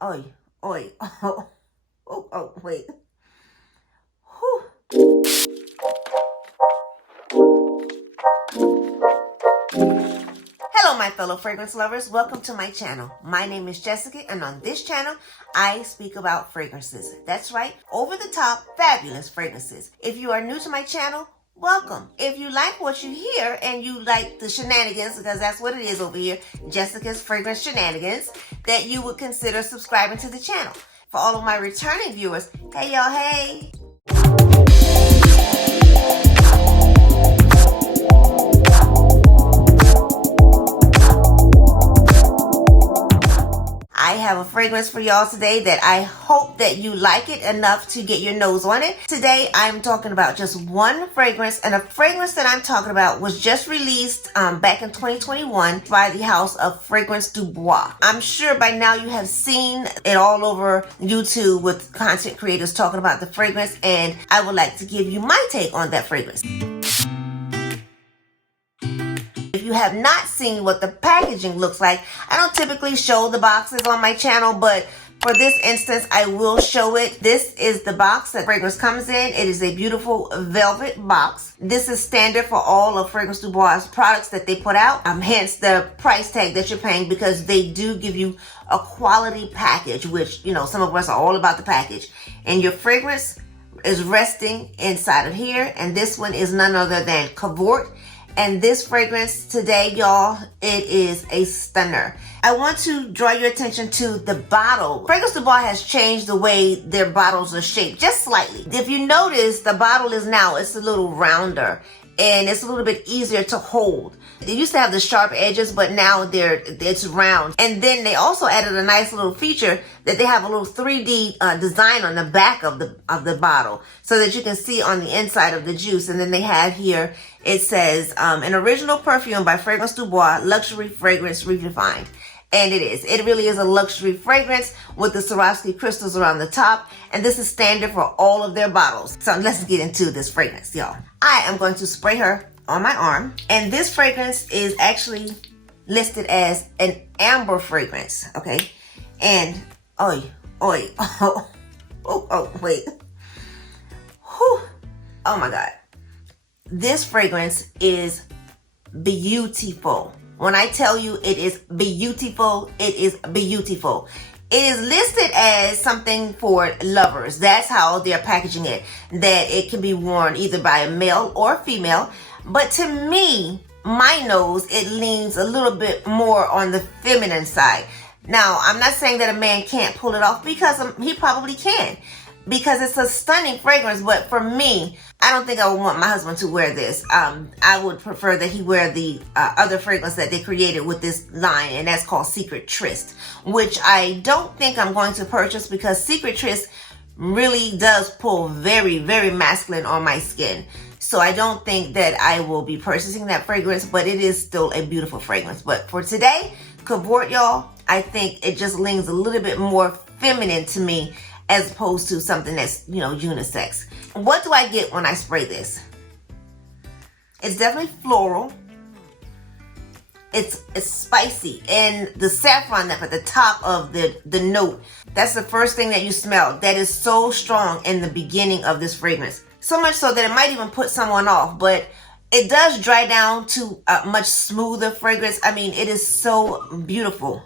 Oi, oi, wait. Whew. Hello, my fellow fragrance lovers. Welcome to my channel. My name is Jessica, and on this channel, I speak about fragrances. That's right, over-the-top, fabulous fragrances. If you are new to my channel, welcome. If you like what you hear and you like the shenanigans, because that's what it is over here, Jessica's Fragrance Shenanigans, that you would consider subscribing to the channel. For all of my returning viewers, hey y'all, hey. I have a fragrance for y'all today that I hope that you like it enough to get your nose on it. Today, I'm talking about just one fragrance, and a fragrance that I'm talking about was just released back in 2021 by the house of Fragrance DuBois. I'm sure by now you have seen it all over YouTube with content creators talking about the fragrance, and I would like to give you my take on that fragrance. If you have not seen what the packaging looks like, I don't typically show the boxes on my channel, but for this instance, I will show it. This is the box that fragrance comes in. It is a beautiful velvet box. This is standard for all of Fragrance DuBois products that they put out. Hence the price tag that you're paying, because they do give you a quality package, which, you know, some of us are all about the package. And your fragrance is resting inside of here. And this one is none other than Cavort. And this fragrance today, y'all, it is a stunner. I want to draw your attention to the bottle. Fragrance DuBois has changed the way their bottles are shaped, just slightly. If you notice, the bottle is now, it's a little rounder and it's a little bit easier to hold. They used to have the sharp edges, but now it's round. And then they also added a nice little feature that they have a little 3D design on the back of the bottle, so that you can see on the inside of the juice. And then they have here, it says, an original perfume by Fragrance DuBois, luxury fragrance redefined. And it is. It really is a luxury fragrance with the Swarovski crystals around the top. And this is standard for all of their bottles. So let's get into this fragrance, y'all. I am going to spray her on my arm. And this fragrance is actually listed as an amber fragrance, okay? And, wait. Whew. Oh my God. This fragrance is beautiful. When I tell you it is beautiful, it is beautiful. It is listed as something for lovers. That's how they're packaging it, that it can be worn either by a male or female. But to me, my nose, it leans a little bit more on the feminine side. Now, I'm not saying that a man can't pull it off, because he probably can, because it's a stunning fragrance. But for me, I don't think I would want my husband to wear this. I would prefer that he wear the other fragrance that they created with this line, and that's called Secret Tryst, which I don't think I'm going to purchase, because Secret Tryst really does pull very, very masculine on my skin. So I don't think that I will be purchasing that fragrance, but it is still a beautiful fragrance. But for today, Cavort, y'all, I think it just leans a little bit more feminine to me, as opposed to something that's, you know, unisex. What do I get when I spray this? It's definitely floral. It's spicy, and the saffron up at the top of the note, that's the first thing that you smell. That is so strong in the beginning of this fragrance. So much so that it might even put someone off, but it does dry down to a much smoother fragrance. I mean, it is so beautiful.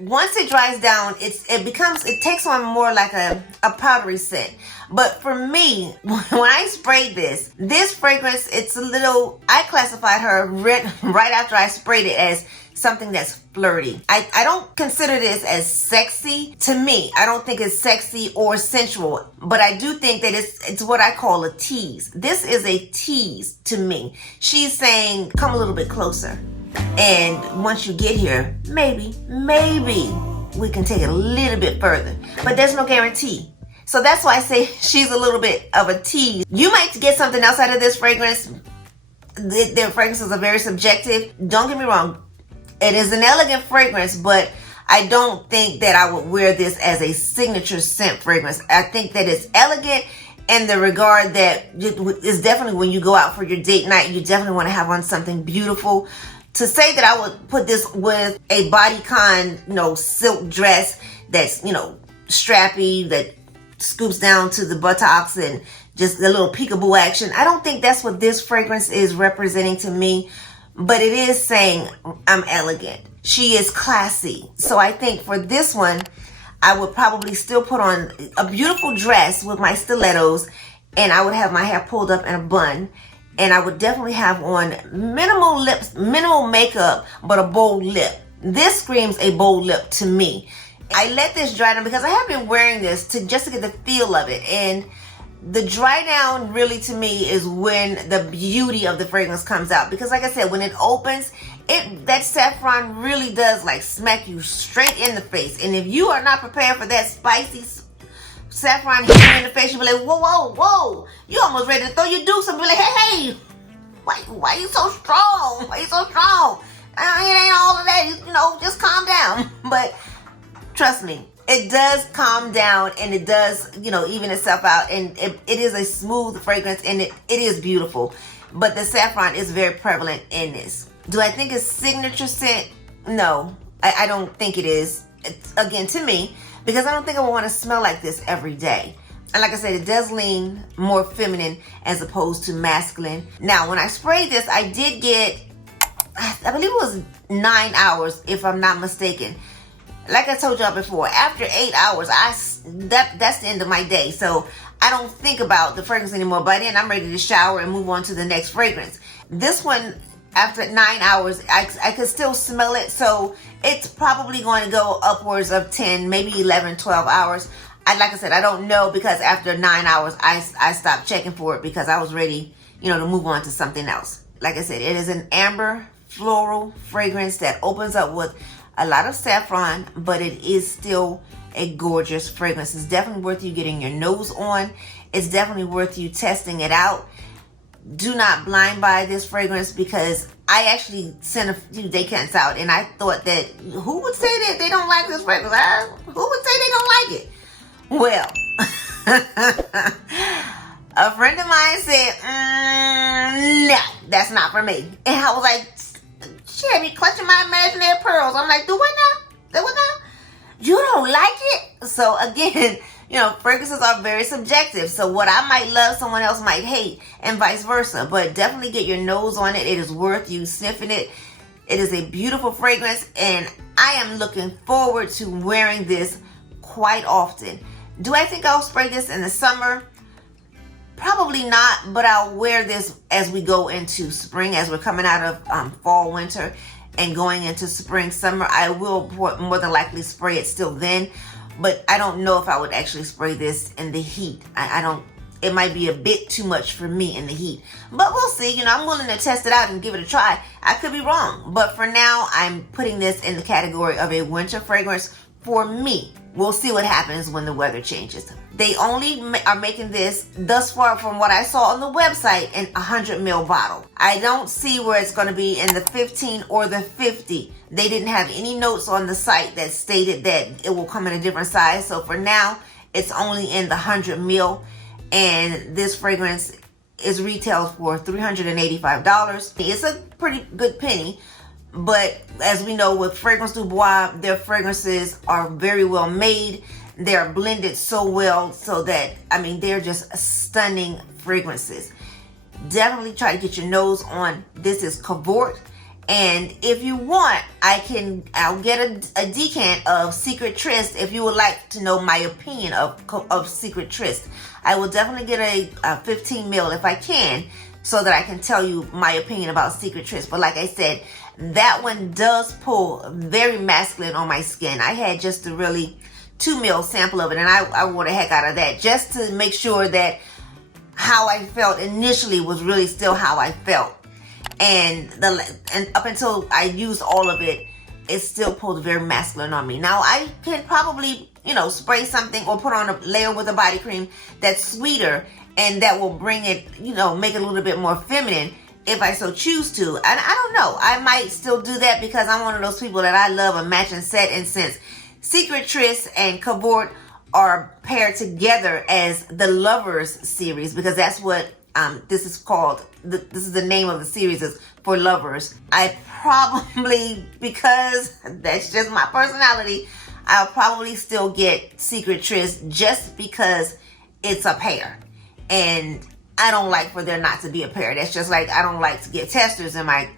Once it dries down, it takes on more like a powdery scent. But for me, when I sprayed this fragrance, it's a little, I classified her right after I sprayed it as something that's flirty. I don't consider this as sexy. To me, I don't think it's sexy or sensual, but I do think that it's what I call a tease. This is a tease to me. She's saying, come a little bit closer. And once you get here, maybe we can take it a little bit further. But there's no guarantee. So that's why I say she's a little bit of a tease. You might get something else out of this fragrance. Their fragrances are very subjective. Don't get me wrong. It is an elegant fragrance, but I don't think that I would wear this as a signature scent fragrance. I think that it's elegant in the regard that it's definitely, when you go out for your date night, you definitely want to have on something beautiful. To say that I would put this with a bodycon, silk dress that's, you know, strappy, that scoops down to the buttocks and just a little peekaboo action. I don't think that's what this fragrance is representing to me, but it is saying I'm elegant. She is classy. So I think for this one, I would probably still put on a beautiful dress with my stilettos, and I would have my hair pulled up in a bun, and I would definitely have on minimal lips, minimal makeup, but a bold lip. This screams a bold lip to me. I let this dry down because I have been wearing this just to get the feel of it, and the dry down really to me is when the beauty of the fragrance comes out. Because like I said, when it opens, that saffron really does like smack you straight in the face. And if you are not prepared for that spicy saffron hitting you in the face, you'll be like, whoa, whoa, whoa. You almost ready to throw your dukes and be like, hey, hey, why you so strong? Why you so strong? It ain't all of that, you know, just calm down. But trust me, it does calm down, and it does, you know, even itself out, and it is a smooth fragrance, and it is beautiful. But the saffron is very prevalent in this. Do I think it's signature scent? No, I don't think it is. It's, again, to me, because I don't think I would want to smell like this every day. And like I said, it does lean more feminine as opposed to masculine. Now, when I sprayed this, I did get, I believe it was 9 hours, if I'm not mistaken. Like I told y'all before, after 8 hours, that's the end of my day. So I don't think about the fragrance anymore. By then, I'm ready to shower and move on to the next fragrance. This one, after 9 hours, I could still smell it. So it's probably going to go upwards of 10, maybe 11, 12 hours. Like I said, I don't know, because after 9 hours, I stopped checking for it because I was ready, you know, to move on to something else. Like I said, it is an amber floral fragrance that opens up with a lot of saffron, but it is still a gorgeous fragrance. It's definitely worth you getting your nose on. It's definitely worth you testing it out. Do not blind buy this fragrance, because I actually sent a few decants out, and I thought that, who would say that they don't like this fragrance? Who would say they don't like it? Well, a friend of mine said, no, that's not for me. And I was like, she had me clutching my imaginary pearls. I'm like, do what now? Do what now? You don't like it? So again, you know, fragrances are very subjective. So what I might love, someone else might hate, and vice versa. But definitely get your nose on it. It is worth you sniffing it. It is a beautiful fragrance, and I am looking forward to wearing this quite often. Do I think I'll spray this in the summer? Probably not, but I'll wear this as we go into spring, as we're coming out of fall, winter, and going into spring, summer. I will more than likely spray it still then, but I don't know if I would actually spray this in the heat. I don't, it might be a bit too much for me in the heat, but we'll see. You know, I'm willing to test it out and give it a try. I could be wrong, but for now, I'm putting this in the category of a winter fragrance for me. We'll see what happens when the weather changes. They only are making this, thus far from what I saw on the website, in 100 ml bottle. I don't see where it's going to be in the 15 or the 50. They didn't have any notes on the site that stated that it will come in a different size. So for now, it's only in the 100 ml. And this fragrance is retailed for $385. It's a pretty good penny. But as we know, with Fragrance DuBois, their fragrances are very well made. They're blended so well, so that, I mean, they're just stunning fragrances. Definitely try to get your nose on. This is Cavort. And if you want, I'll get a decant of Secret Tryst if you would like to know my opinion of Secret Tryst. I will definitely get a 15 ml if I can, so that I can tell you my opinion about Secret Tryst. But like I said, that one does pull very masculine on my skin. I had just a really 2 ml sample of it, and I wore the heck out of that just to make sure that how I felt initially was really still how I felt. And up until I used all of it, it still pulled very masculine on me. Now I can probably, you know, spray something or put on a layer with a body cream that's sweeter, and that will bring it, you know, make it a little bit more feminine if I so choose to. And I don't know, I might still do that, because I'm one of those people that I love a matching set. And since Secret Tryst and Cavort are paired together as the Lovers series, because that's what this is called. This is the name of the series, is for lovers. I probably, because that's just my personality, I'll probably still get Secret Tryst just because it's a pair. And I don't like for there not to be a pair. That's just like I don't like to get testers in my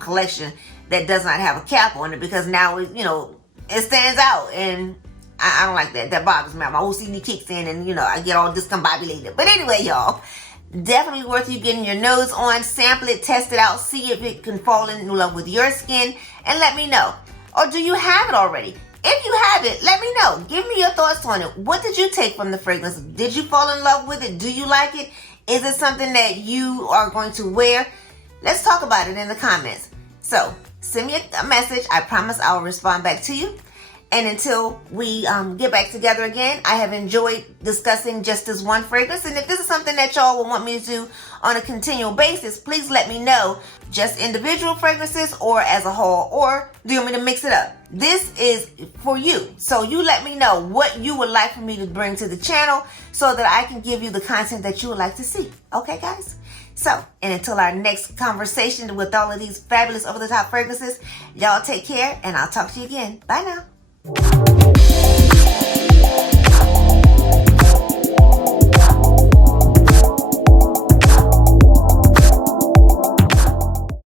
collection that does not have a cap on it, because now it, it stands out, and I don't like that. That bothers me. My OCD kicks in, and I get all discombobulated. But anyway, y'all, definitely worth you getting your nose on. Sample it, test it out, see if it can fall in love with your skin, and let me know. Or do you have it already? If you have it, let me know. Give me your thoughts on it. What did you take from the fragrance? Did you fall in love with it? Do you like it? Is it something that you are going to wear? Let's talk about it in the comments. So send me a message. I promise I'll respond back to you. And until we get back together again, I have enjoyed discussing just this one fragrance. And if this is something that y'all will want me to do on a continual basis, please let me know. Just individual fragrances or as a whole, or do you want me to mix it up? This is for you. So you let me know what you would like for me to bring to the channel so that I can give you the content that you would like to see. Okay, guys? So, and until our next conversation with all of these fabulous over-the-top fragrances, y'all take care, and I'll talk to you again. Bye now.